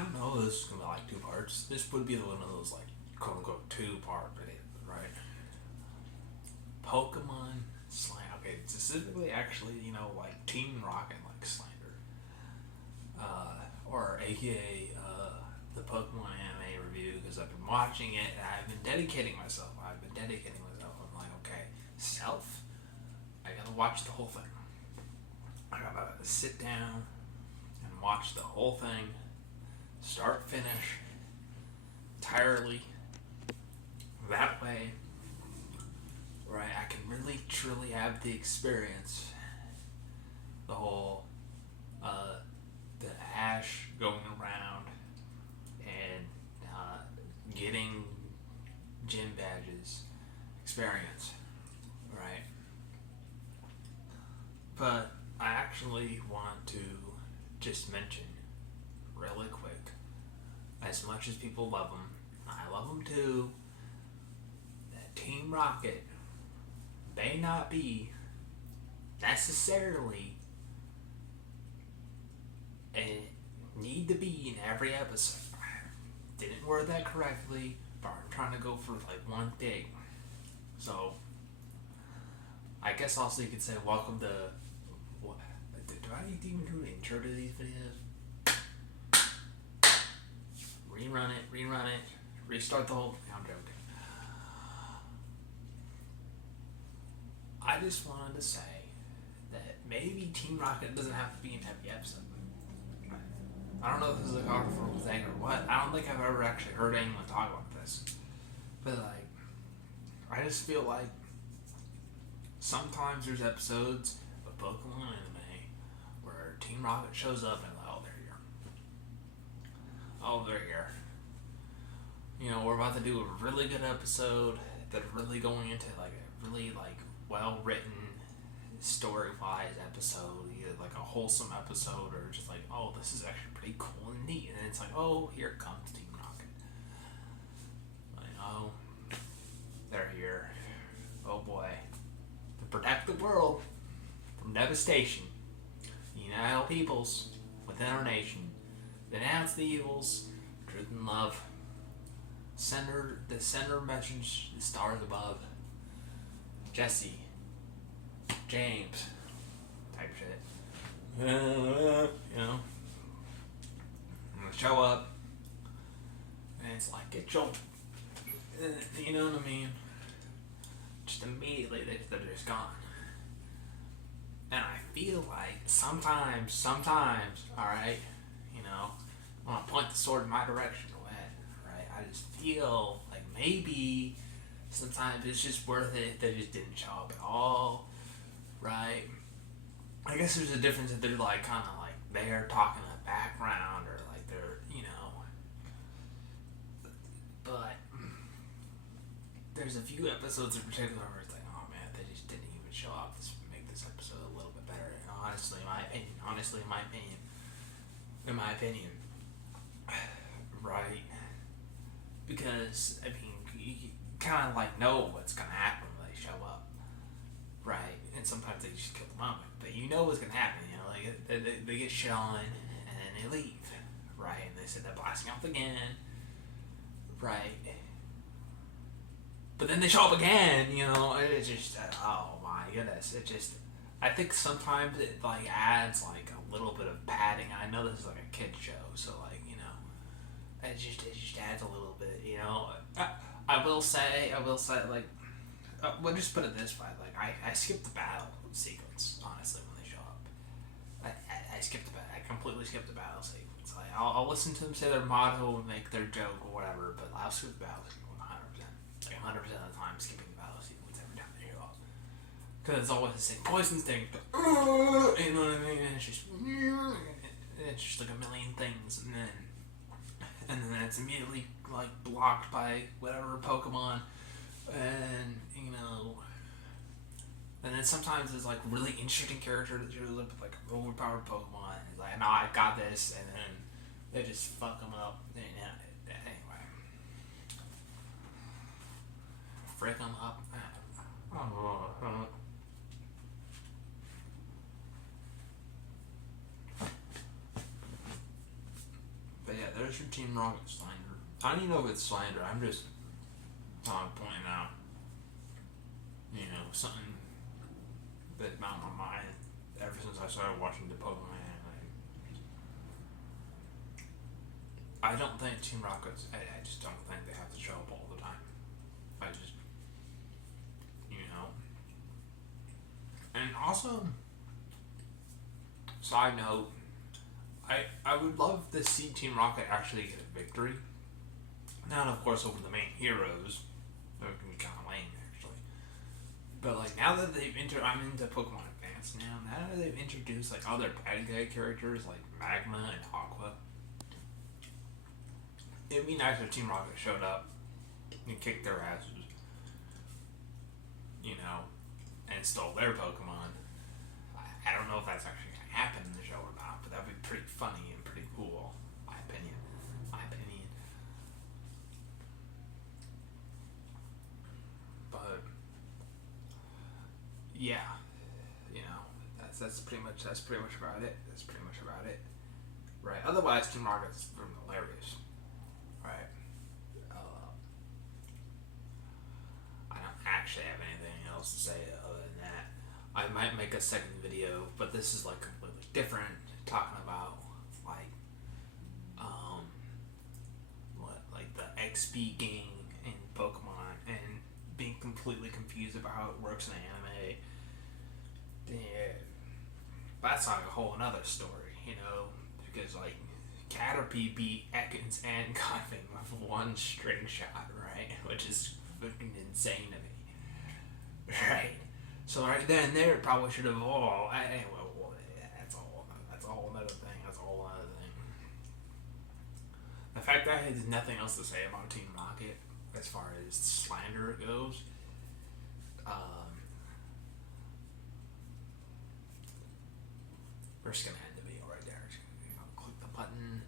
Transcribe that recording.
don't know. This is gonna be like two parts. This would be one of those like quote unquote two-part videos, right? Pokemon Slander. Okay, specifically, actually, like Team Rocket, like Slander, or AKA the Pokemon anime review, because I've been watching it and I've been dedicating myself. I'm like, okay, self. I gotta watch the whole thing. I gotta sit down and watch the whole thing, start finish, entirely. That way, right, I can really truly have the experience. The whole, the Ash going around and getting gym badges experience, right? But I actually want to just mention really quick, as much as people love them, I love them too, that Team Rocket may not be necessarily and need to be in every episode. Didn't word that correctly, but I'm trying to go for like one thing. So, I guess also you could say welcome to. What, do I even do an intro to these videos? Rerun it, restart the whole thing. I'm joking. I just wanted to say that maybe Team Rocket doesn't have to be in every episode. I don't know if this is a controversial thing or what. I don't think I've ever actually heard anyone talk about this. But like, I just feel like sometimes there's episodes of Pokemon anime where Team Rocket shows up and like, oh, they're here. Oh, they're here. We're about to do a really good episode that's really going into like a really like well written story-wise episode, either like a wholesome episode or just like, oh, this is actually pretty cool and neat, and it's like, oh, here comes Team Rocket. Like, oh, they're here. Oh boy, to protect the world from devastation, unite all peoples within our nation, denounce the evils, truth and love. The center message, the stars above. Jesse, James, type shit. I'm gonna show up, and it's like, get your, you know what I mean? Just immediately they're just gone. And I feel like sometimes, alright, I want to point the sword in my direction, go ahead, right? I just feel like maybe sometimes it's just worth it if they just didn't show up at all, right? I guess there's a difference if they're like kind of like there talking in the background or like they're, but there's a few episodes in particular where it's like, oh man, they just didn't even show up to make this episode a little bit better. And honestly, in my opinion, right? Because, I mean, you kind of like know what's going to happen when they show up, right? And sometimes they just kill the moment, but you know what's going to happen, like they get shit on and then they leave, right? And they said they're blasting off again, right? But then they show up again, it's just, oh my goodness, I think sometimes it like adds like a little bit of padding. I know this is like a kid's show, so like, it just adds a little bit, I will say, like, we'll just put it this way, like, I skipped the battle sequence, honestly, when they show up. I skipped the battle, I completely skipped the battle sequence. Like, I'll listen to them say their motto and make their joke or whatever, but I'll skip the battle sequence 100%. Like, 100% of the time, skipping the battle sequence every time they show up. Because it's always the same poison thing, you know what I mean? And it's just like a million things, and then it's immediately like blocked by whatever Pokemon, and and then sometimes there's like really interesting character that shows up with like an overpowered Pokemon, and it's like, no, I got this, and then they just fuck them up, and anyway, frick them up. But yeah, Mr. Team Rocket Slander. I don't even know if it's slander. I'm just pointing out, something that's been on my mind ever since I started watching the Pokemon anime. I don't think Team Rocket's. I just don't think they have to show up all the time. I just, and also, side note, I would love to see Team Rocket actually get a victory. Not, of course, over the main heroes. That would be kind of lame, actually. But, like, now that I'm into Pokemon Advance now. Now that they've introduced, like, other bad guy characters, like Magma and Aqua. It'd be nice if Team Rocket showed up and kicked their asses. And stole their Pokemon. I don't know if that's actually going to happen in the show or not, but that would be pretty funny and pretty cool. My opinion. But yeah, that's pretty much about it. Right. Otherwise, Team Rocket's hilarious. Right. I don't actually have anything else to say other than that. I might make a second video, but this is like completely different, talking about like the XP gang in Pokemon and being completely confused about how it works in anime. Yeah, that's like a whole another story, because like Caterpie beat Ekans and Koffing with one string shot, right? Which is fucking insane to me, right? So right then and there, it probably should have evolved. Anyway, well, yeah, that's a whole other thing. The fact that I had nothing else to say about Team Rocket as far as slander goes, we're just gonna end the video right there. Click the button.